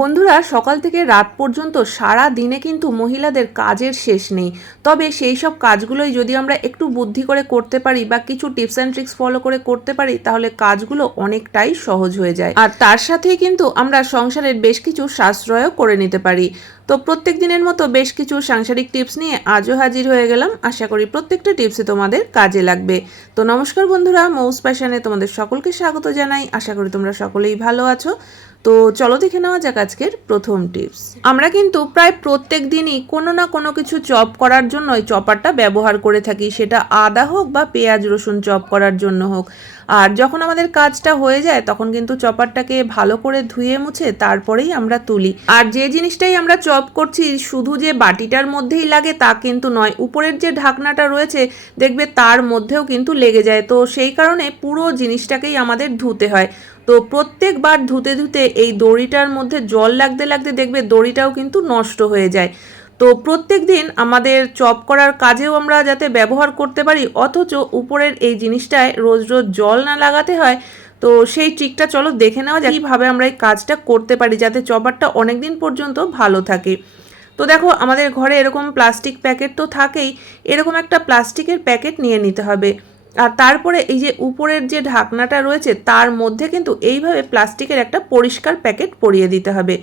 বন্ধুরা, সকাল থেকে রাত পর্যন্ত সারা দিনে কিন্তু মহিলাদের কাজের শেষ নেই। তবে সেই সব কাজগুলোই যদি আমরা একটু বুদ্ধি করে করতে পারি বা কিছু টিপস অ্যান্ড ট্রিক্স ফলো করে করতে পারি, তাহলে কাজগুলো অনেকটাই সহজ হয়ে যায়। আর তার সাথেই কিন্তু আমরা সংসারের বেশ কিছু সাশ্রয়ও করে নিতে পারি। তো প্রত্যেক দিনের মতো বেশ কিছু সাংসারিক টিপস নিয়ে আজও হাজির হয়ে গেলাম। আশা করি প্রত্যেকটা টিপসে তোমাদের কাজে লাগবে। তো নমস্কার বন্ধুরা, মৌস প্যাশনে তোমাদের সকলকে স্বাগত জানাই। আশা করি তোমরা সকলেই ভালো আছো। তো চলো দেখে নেওয়া যাক আজকের প্রথম টিপস আমরা কিন্তু প্রায় প্রত্যেক দিনই কোনো না কোনো কিছু চপ করার জন্য এই চপারটা ব্যবহার করে থাকি, সেটা আদা হোক বা পেঁয়াজ, রসুন চপ করার জন্য হোক। আর যখন আমাদের কাজটা হয়ে যায়, তখন কিন্তু চপারটাকে ভালো করে ধুয়ে মুছে তারপরেই আমরা তুলি। আর যে জিনিসটাই আমরা চপ করছি, শুধু যে বাটিটার মধ্যেই লাগে তা কিন্তু নয়, উপরের যে ঢাকনাটা রয়েছে, দেখবে তার মধ্যেও কিন্তু লেগে যায়। তো সেই কারণে পুরো জিনিসটাকেই আমাদের ধুতে হয়। তো প্রত্যেকবার ধুতে ধুতে এই দড়িটার মধ্যে জল লাগতে লাগতে দেখবে দড়িটাও কিন্তু নষ্ট হয়ে যায়। তো প্রত্যেক দিন আমাদের চপ করার কাজেও আমরা যাতে ব্যবহার করতে পারি, অথচ উপরের এই জিনিসটায় রোজ রোজ জল না লাগাতে হয়, তো সেই ট্রিকটা চলো দেখে নেওয়া যায় কীভাবে আমরা এই কাজটা করতে পারি যাতে চপারটা অনেক দিন পর্যন্ত ভালো থাকে। তো দেখো, আমাদের ঘরে এরকম প্লাস্টিক প্যাকেট তো থাকেই, এরকম একটা প্লাস্টিকের প্যাকেট নিয়ে নিতে হবে। আর তারপরে এই যে উপরের যে ঢাকনাটা রয়েছে, তার মধ্যে কিন্তু এইভাবে প্লাস্টিকের একটা পরিষ্কার প্যাকেট পরিয়ে দিতে হবে।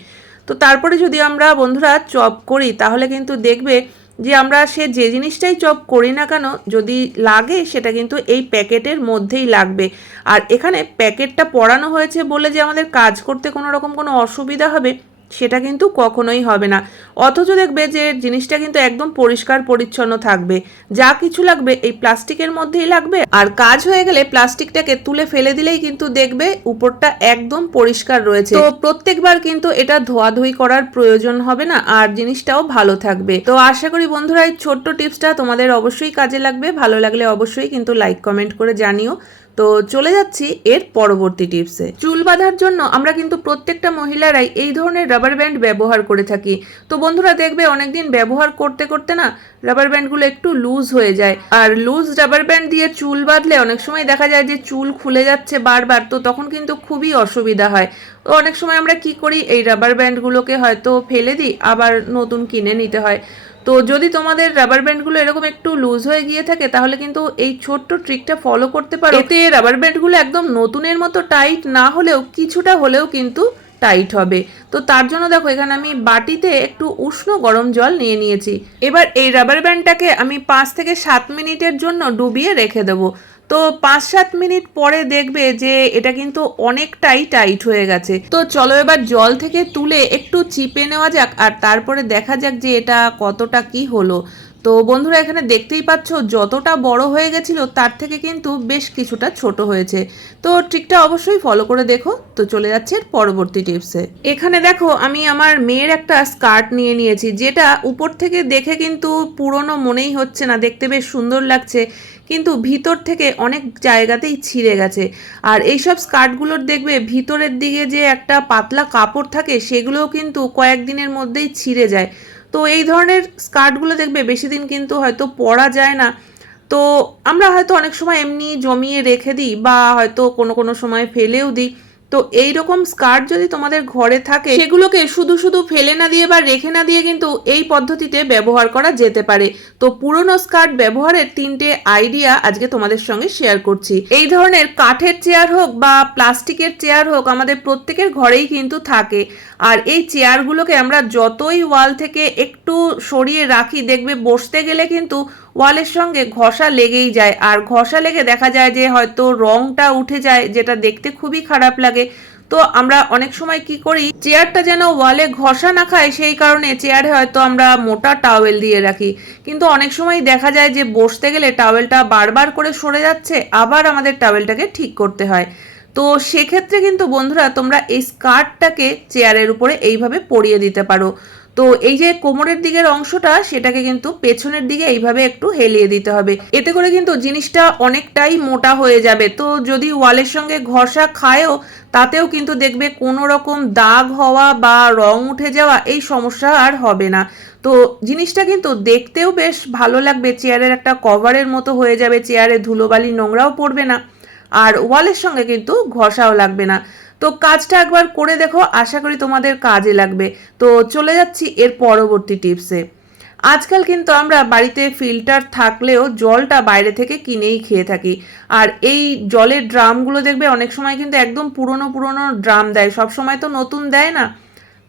তো তারপরে যদি আমরা বন্ধুরা চপ করি, তাহলে কিন্তু দেখবে যে আমরা সে যে জিনিসটাই চপ করি না কেন, যদি লাগে সেটা কিন্তু এই প্যাকেটের মধ্যেই লাগবে। আর এখানে প্যাকেটটা পরানো হয়েছে বলে যে আমাদের কাজ করতে কোনো রকম কোনো অসুবিধা হবে সেটা কিন্তু কখনোই হবে না। অথচ দেখবে যে জিনিসটা কিন্তু একদম পরিষ্কার পরিচ্ছন্ন থাকবে। যা কিছু লাগবে এই প্লাস্টিকের মধ্যেই লাগবে। আর কাজ হয়ে গেলে প্লাস্টিকটাকে তুলে ফেলে দিলেই কিন্তু দেখবে উপরটা একদম পরিষ্কার রয়েছে। তো প্রত্যেকবার কিন্তু এটা ধোয়াধুয়ি করার প্রয়োজন হবে না আর জিনিসটাও ভালো থাকবে। তো আশা করি বন্ধুরা এই ছোট্ট টিপসটা তোমাদের অবশ্যই কাজে লাগবে। ভালো লাগলে অবশ্যই কিন্তু লাইক, কমেন্ট করে জানিও। তো চলে যাচ্ছি এর পরবর্তী টিপসে চুল বাঁধার জন্য আমরা কিন্তু প্রত্যেকটা মহিলারাই এই ধরনের রাবার ব্যান্ড ব্যবহার করে থাকি। তো বন্ধুরা দেখবে অনেকদিন ব্যবহার করতে করতে না রাবার ব্যান্ডগুলো একটু লুজ হয়ে যায়। আর লুজ রাবার ব্যান্ড দিয়ে চুল বাঁধলে অনেক সময় দেখা যায় যে চুল খুলে যাচ্ছে বারবার, তো তখন কিন্তু খুবই অসুবিধা হয়। তো অনেক সময় আমরা কি করি, এই রাবার ব্যান্ডগুলোকে হয়তো ফেলে দিই, আবার নতুন কিনে নিতে হয়। তো যদি তোমাদের রাবার ব্যান্ডগুলো এরকম একটু লুজ হয়ে গিয়ে থাকে, তাহলে কিন্তু এই ছোট্ট ট্রিকটা ফলো করতে পারো। এতে রাবার ব্যান্ডগুলো একদম নতুনের মতো টাইট না হলেও কিছুটা হলেও কিন্তু টাইট হবে। তো তার জন্য দেখো, এখানে আমি বাটিতে একটু উষ্ণ গরম জল নিয়ে নিয়েছি। এবার এই রাবার ব্যান্ডটাকে আমি পাঁচ থেকে সাত মিনিটের জন্য ডুবিয়ে রেখে দেবো। তো পাঁচ সাত মিনিট পরে দেখবে যে এটা কিন্তু অনেকটাই টাইট হয়ে গেছে। তো চলো এবার জল থেকে তুলে একটু চিপে নেওয়া যাক আর তারপরে দেখা যাক যে এটা কতটা কি হলো। তো বন্ধুরা এখানে দেখতেই পাচ্ছ যতটা বড় হয়ে গেছিল তার থেকে কিন্তু বেশ কিছুটা ছোট হয়েছে। তো ট্রিকটা অবশ্যই ফলো করে দেখো। তো চলে যাচ্ছে পরবর্তী টিপসে। এখানে দেখো আমি আমার মেয়ের একটা স্কার্ট নিয়ে নিয়েছি যেটা উপর থেকে দেখে কিন্তু পুরনো মনেই হচ্ছে না। দেখতে বেশ সুন্দর লাগছে। কিন্তু ভিতর থেকে অনেক জায়গাতেই ছিঁড়ে গেছে। আর এইসব স্কার্টগুলোর দেখবে ভিতরের দিকে যে একটা পাতলা কাপড় থাকে, সেগুলোও কিন্তু কয়েকদিনের মধ্যেই ছিঁড়ে যায়। তো এই ধরনের স্কার্টগুলো দেখবে বেশি দিন কিন্তু হয়তো পরা যায় না। তো আমরা হয়তো অনেক সময় এমনি জমিয়ে রেখে দিই বা হয়তো কোনো কোনো সময় ফেলেও দিই। তো এই রকম স্কার্ট যদি তোমাদের ঘরে থাকে, সেগুলোকে শুধু শুধু ফেলে না দিয়ে বা রেখে না দিয়ে কিন্তু এই পদ্ধতিতে ব্যবহার করা যেতে পারে। তো পুরনো স্কার্ট ব্যবহারের তিনটে আইডিয়া আজকে তোমাদের সঙ্গে শেয়ার করছি। এই ধরনের কাঠের চেয়ার হোক বা প্লাস্টিকের চেয়ার হোক আমাদের প্রত্যেকের ঘরেই কিন্তু থাকে। আর এই চেয়ারগুলোকে আমরা যতই ওয়াল থেকে একটু সরিয়ে রাখি, দেখবে বসতে গেলে কিন্তু ওয়ালের সঙ্গে ঘষা লেগেই যায়। আর ঘষা লেগে দেখা যায় যে হয়তো রংটা উঠে যায়, যেটা দেখতে খুবই খারাপ লাগে। তো আমরা অনেক সময় কি করি, চেয়ারটা যেন ওয়ালে ঘষা না খায়, সেই কারণে চেয়ারে হয়তো আমরা মোটা টাওয়েল দিয়ে রাখি। কিন্তু অনেক সময় দেখা যায় যে বসতে গেলে টাওয়েলটা বারবার করে সরে যাচ্ছে, আবার আমাদের টাওয়েলটাকে ঠিক করতে হয়। তো সেক্ষেত্রে কিন্তু বন্ধুরা, তোমরা এই স্কার্টটাকে চেয়ারের উপরে এইভাবে পরিয়ে দিতে পারো। তো এই যে কোমরের দিকের অংশটা, সেটাকে কিন্তু পেছনের দিকে এইভাবে একটু হেলিয়ে দিতে হবে। এতে করে কিন্তু জিনিসটা অনেকটাই মোটা হয়ে যাবে। তো যদি ওয়ালের সঙ্গে ঘষা খায়ও, তাতেও কিন্তু দেখবে কোনো রকম দাগ হওয়া বা রং উঠে যাওয়া এই সমস্যা আর হবে না। তো জিনিসটা কিন্তু দেখতেও বেশ ভালো লাগবে। চেয়ারের একটা কভারের মতো হয়ে যাবে। চেয়ারে ধুলোবালি নোংরাও পড়বে না। আর ওয়ালের সঙ্গে কিন্তু ঘষাও লাগবে না। তো কাজটা একবার করে দেখো, আশা করি তোমাদের কাজে লাগবে। তো চলে যাচ্ছি এর পরবর্তী টিপসে আজকাল কিন্তু আমরা বাড়িতে ফিল্টার থাকলেও জলটা বাইরে থেকে কিনেই খেয়ে থাকি। আর এই জলের ড্রামগুলো দেখবে অনেক সময় কিন্তু একদম পুরনো পুরনো ড্রাম দেয়, সব সময় তো নতুন দেয় না।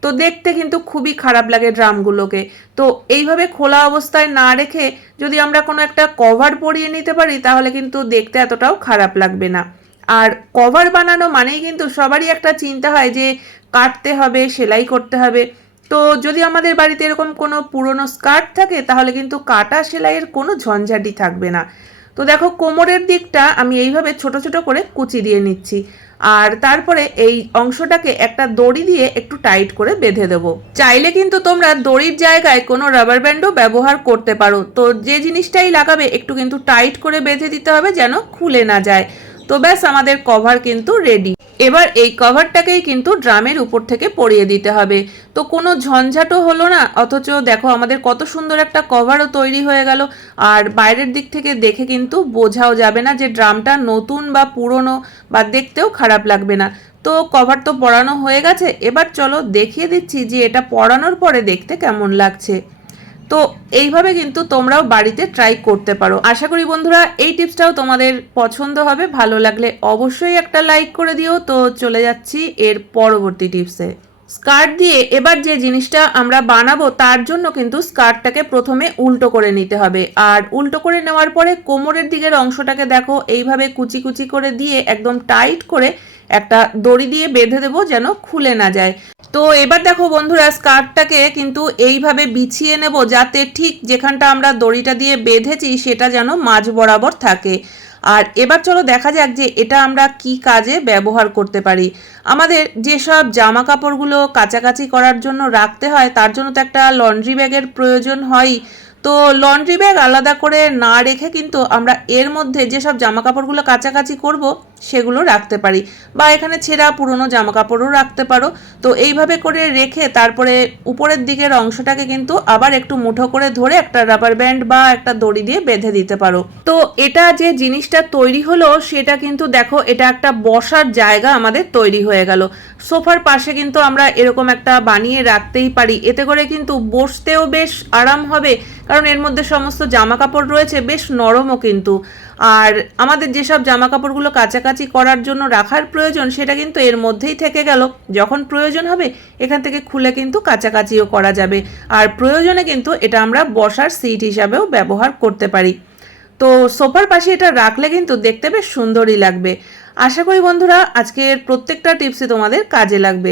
তো দেখতে কিন্তু খুবই খারাপ লাগে ড্রামগুলোকে। তো এইভাবে খোলা অবস্থায় না রেখে যদি আমরা কোনো একটা কভার পরিয়ে নিতে পারি, তাহলে কিন্তু দেখতে এতটাও খারাপ লাগবে না। আর কভার বানানো মানেই কিন্তু সবারই একটা চিন্তা হয় যে কাটতে হবে, সেলাই করতে হবে। তো যদি আমাদের বাড়িতে এরকম কোনো পুরনো স্কার্ট থাকে, তাহলে কিন্তু কাটা সেলাইয়ের কোনো ঝঞ্ঝাটি থাকবে না। তো দেখো কোমরের দিকটা আমি এইভাবে ছোট ছোট করে কুচি দিয়ে নিচ্ছি। আর তারপরে এই অংশটাকে একটা দড়ি দিয়ে একটু টাইট করে বেঁধে দেবো। চাইলে কিন্তু তোমরা দড়ির জায়গায় কোনো রাবার ব্যান্ডও ব্যবহার করতে পারো। তো যে জিনিসটাই লাগাবে, একটু কিন্তু টাইট করে বেঁধে দিতে হবে যেন খুলে না যায়। তো ব্যাস, আমাদের কভার কিন্তু রেডি এবার এই কভারটাকেই কিন্তু ড্রামের উপর থেকে পরিয়ে দিতে হবে। তো কোনো ঝঞ্ঝাটও হলো না, অথচ দেখো আমাদের কত সুন্দর একটা কভারও তৈরি হয়ে গেল। আর বাইরের দিক থেকে দেখে কিন্তু বোঝাও যাবে না যে ড্রামটা নতুন বা পুরনো বা দেখতেও খারাপ লাগবে না। তো কভার তো পরানো হয়ে গেছে, এবার চলো দেখিয়ে দিচ্ছি যে এটা পরানোর পরে দেখতে কেমন লাগছে। তো এইভাবে কিন্তু তোমরাও বাড়িতে ট্রাই করতে পারো। আশা করি বন্ধুরা এই টিপসটাও তোমাদের পছন্দ হবে। ভালো লাগলে অবশ্যই একটা লাইক করে দিও। তো চলে যাচ্ছি এর পরবর্তী টিপসে। স্কার্ট দিয়ে এবার যে জিনিসটা আমরা বানাবো, তার জন্য কিন্তু স্কার্টটাকে প্রথমে উল্টো করে নিতে হবে। আর উল্টো করে নেওয়ার পরে কোমরের দিকের অংশটাকে দেখো, এইভাবে কুচি কুচি করে দিয়ে একদম টাইট করে একটা দড়ি দিয়ে বেঁধে দেবো যেন খুলে না যায়। তো এবার দেখো বন্ধুরা, স্কার্টটাকে কিন্তু এইভাবে বিছিয়ে নেব যাতে ঠিক যেখানটা আমরা দড়িটা দিয়ে বেঁধেছি সেটা যেন মাঝ বরাবর থাকে। আর এবার চলো দেখা যাক যে এটা আমরা কি কাজে ব্যবহার করতে পারি। আমাদের যেসব জামা কাপড়গুলো কাছাকাছি করার জন্য রাখতে হয়, তার জন্য তো একটা লন্ড্রি ব্যাগের প্রয়োজন হয়ই। তো লন্ড্রি ব্যাগ আলাদা করে না রেখে কিন্তু আমরা এর মধ্যে যেসব জামা কাপড়গুলো কাছাকাছি করব, সেগুলো রাখতে পারি। বা এখানে ছেঁড়া পুরনো জামা কাপড়ও রাখতে পারো। তো এইভাবে করে রেখে তারপরে উপরের দিকের অংশটাকে কিন্তু আবার একটু মুঠো করে ধরে একটা রাবার ব্যান্ড বা একটা দড়ি দিয়ে বেঁধে দিতে পারো। তো এটা যে জিনিসটা তৈরি হলো, সেটা কিন্তু দেখো, এটা একটা বসার জায়গা আমাদের তৈরি হয়ে গেল। সোফার পাশে কিন্তু আমরা এরকম একটা বানিয়ে রাখতেই পারি। এতে করে কিন্তু বসতেও বেশ আরাম হবে। কারণ এর মধ্যে সমস্ত জামা কাপড় রয়েছে, বেশ নরমও কিন্তু। আর আমাদের যেসব জামা কাপড়গুলো কাছাকাছি করার জন্য রাখার প্রয়োজন, সেটা কিন্তু এর মধ্যেই থেকে গেল। যখন প্রয়োজন হবে, এখান থেকে খুলে কিন্তু কাছাকাছিও করা যাবে। আর প্রয়োজনে কিন্তু এটা আমরা বসার সিট হিসাবেও ব্যবহার করতে পারি। তো সোফার পাশে এটা রাখলে কিন্তু দেখতে বেশ সুন্দরই লাগবে। আশা করি বন্ধুরা, আজকের প্রত্যেকটা টিপসই তোমাদের কাজে লাগবে।